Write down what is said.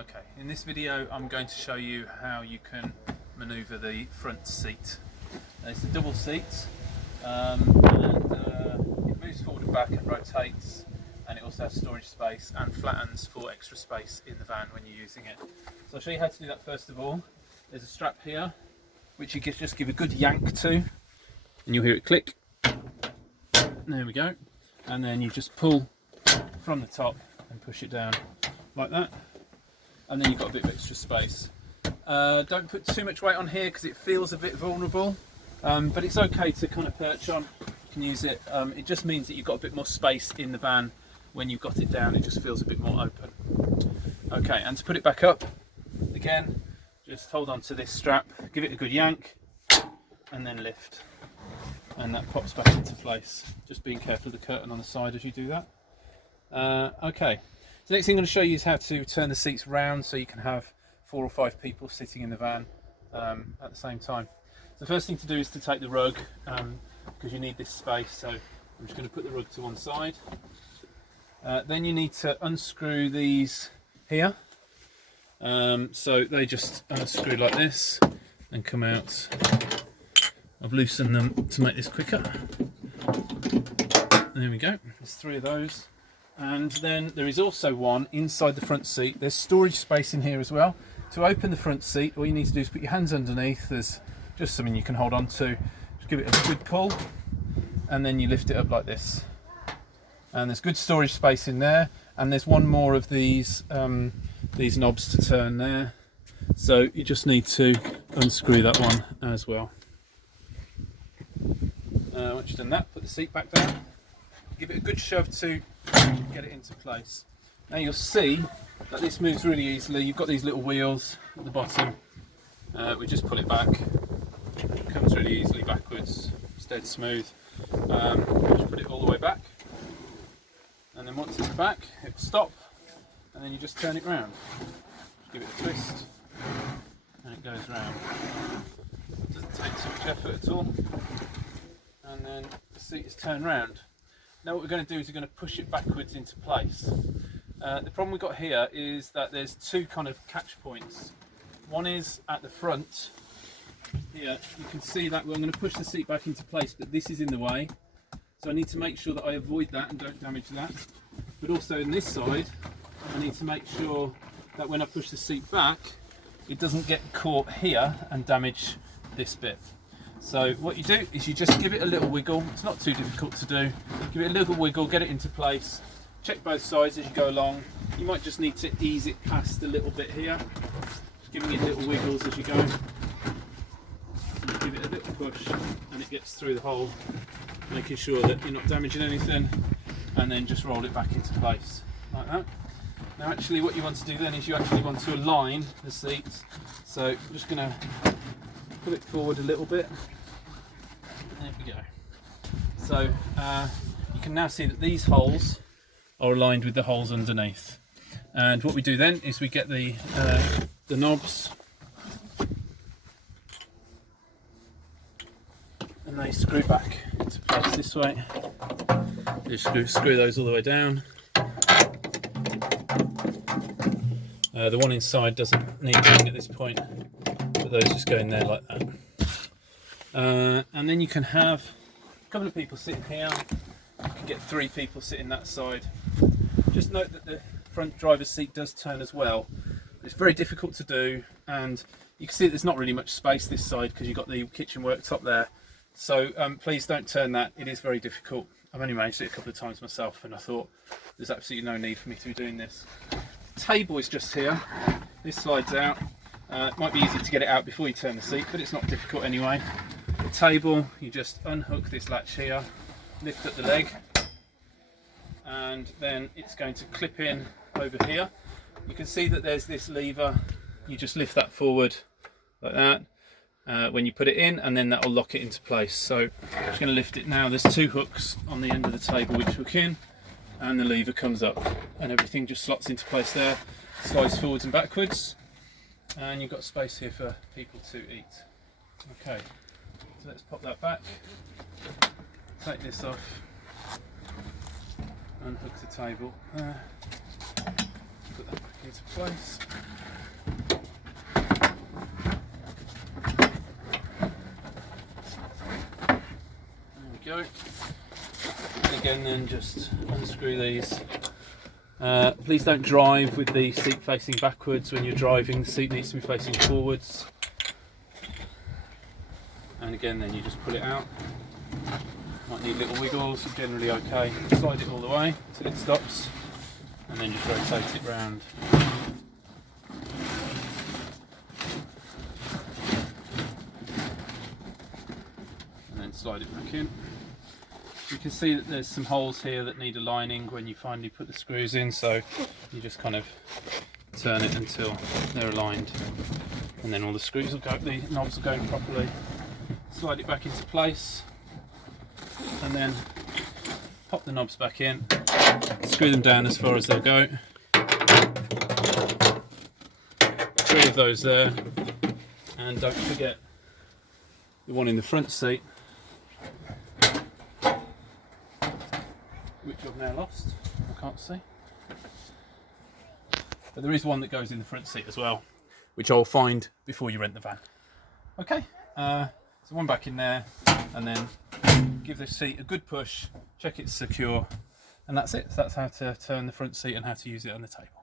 Okay, in this video I'm going to show you how you can manoeuvre the front seat. It's a double seat and it moves forward and back and rotates, and it also has storage space and flattens for extra space in the van when you're using it. So I'll show you how to do that first of all. There's a strap here which you just give a good yank to and you'll hear it click. There we go. And then you just pull from the top and push it down like that. And then you've got a bit of extra space. Don't put too much weight on here because it feels a bit vulnerable, but it's okay to kind of perch on. You can use it. It just means that you've got a bit more space in the van. When you've got it down, it just feels a bit more open. Okay, and to put it back up, again, just hold on to this strap, give it a good yank, and then lift. And that pops back into place. Just being careful of the curtain on the side as you do that. Okay. The next thing I'm going to show you is how to turn the seats round so you can have 4 or 5 people sitting in the van at the same time. So the first thing to do is to take the rug because you need this space, so I'm just going to put the rug to one side. Then you need to unscrew these here, so they just unscrew like this and come out. I've loosened them to make this quicker. There we go, there's 3 of those. And then there is also one inside the front seat. There's storage space in here as well. To open the front seat, all you need to do is put your hands underneath. There's just something you can hold on to. Just give it a good pull, and then you lift it up like this. And there's good storage space in there. And there's one more of these knobs to turn there. So you just need to unscrew that one as well. Once you've done that, put the seat back down. Give it a good shove to get it into place. Now you'll see that this moves really easily. You've got these little wheels at the bottom. We just pull it back. It comes really easily backwards. It's dead smooth. Just put it all the way back. And then once it's back, it'll stop. And then you just turn it round. Just give it a twist. And it goes round. It doesn't take too much effort at all. And then the seat is turned round. Now what we're going to do is we're going to push it backwards into place. The problem we've got here is that there's 2 kind of catch points. One is at the front. Here you can see that I'm going to push the seat back into place, but this is in the way. So I need to make sure that I avoid that and don't damage that. But also on this side, I need to make sure that when I push the seat back, it doesn't get caught here and damage this bit. So what you do is you just give it a little wiggle. It's not too difficult to do. Give it a little wiggle, get it into place. Check both sides as you go along. You might just need to ease it past a little bit here. Just giving it little wiggles as you go. Give it a little push and it gets through the hole, making sure that you're not damaging anything, and then just roll it back into place like that. Now actually what you want to do then is you actually want to align the seats. So I'm just going to pull it forward a little bit. There we go. So you can now see that these holes are aligned with the holes underneath. And what we do then is we get the knobs, and they screw back into place this way. Just screw those all the way down. The one inside doesn't need doing at this point, but those just go in there like that. And then you can have a couple of people sitting here. You can get 3 people sitting that side. Just note that the front driver's seat does turn as well. It's very difficult to do, and you can see that there's not really much space this side because you've got the kitchen worktop there. So please don't turn that. It is very difficult. I've only managed it a couple of times myself, and I thought there's absolutely no need for me to be doing this. The table is just here. This slides out. It might be easy to get it out before you turn the seat, but it's not difficult anyway. The table, you just unhook this latch here, lift up the leg, and then it's going to clip in over here. You can see that there's this lever. You just lift that forward like that when you put it in, and then that will lock it into place. So I'm just going to lift it now. There's 2 hooks on the end of the table which hook in, and the lever comes up, and everything just slots into place there, slides forwards and backwards, and you've got space here for people to eat. Okay, so let's pop that back, take this off, unhook the table there, put that back into place. again, then just unscrew these. Please don't drive with the seat facing backwards. When you're driving, the seat needs to be facing forwards. And again, then you just pull it out. Might need little wiggles, but generally okay. Slide it all the way till it stops, and then just rotate it round. And then slide it back in. You can see that there's some holes here that need aligning when you finally put the screws in, so you just kind of turn it until they're aligned, and then all the screws will go, the knobs will go in properly. Slide it back into place, and then pop the knobs back in, screw them down as far as they'll go. 3 of those there, and don't forget the one in the front seat, which I've now lost, I can't see. But there is one that goes in the front seat as well, which I'll find before you rent the van. Okay, so one back in there, and then give the seat a good push, check it's secure, and that's it. That's how to turn the front seat and how to use it on the table.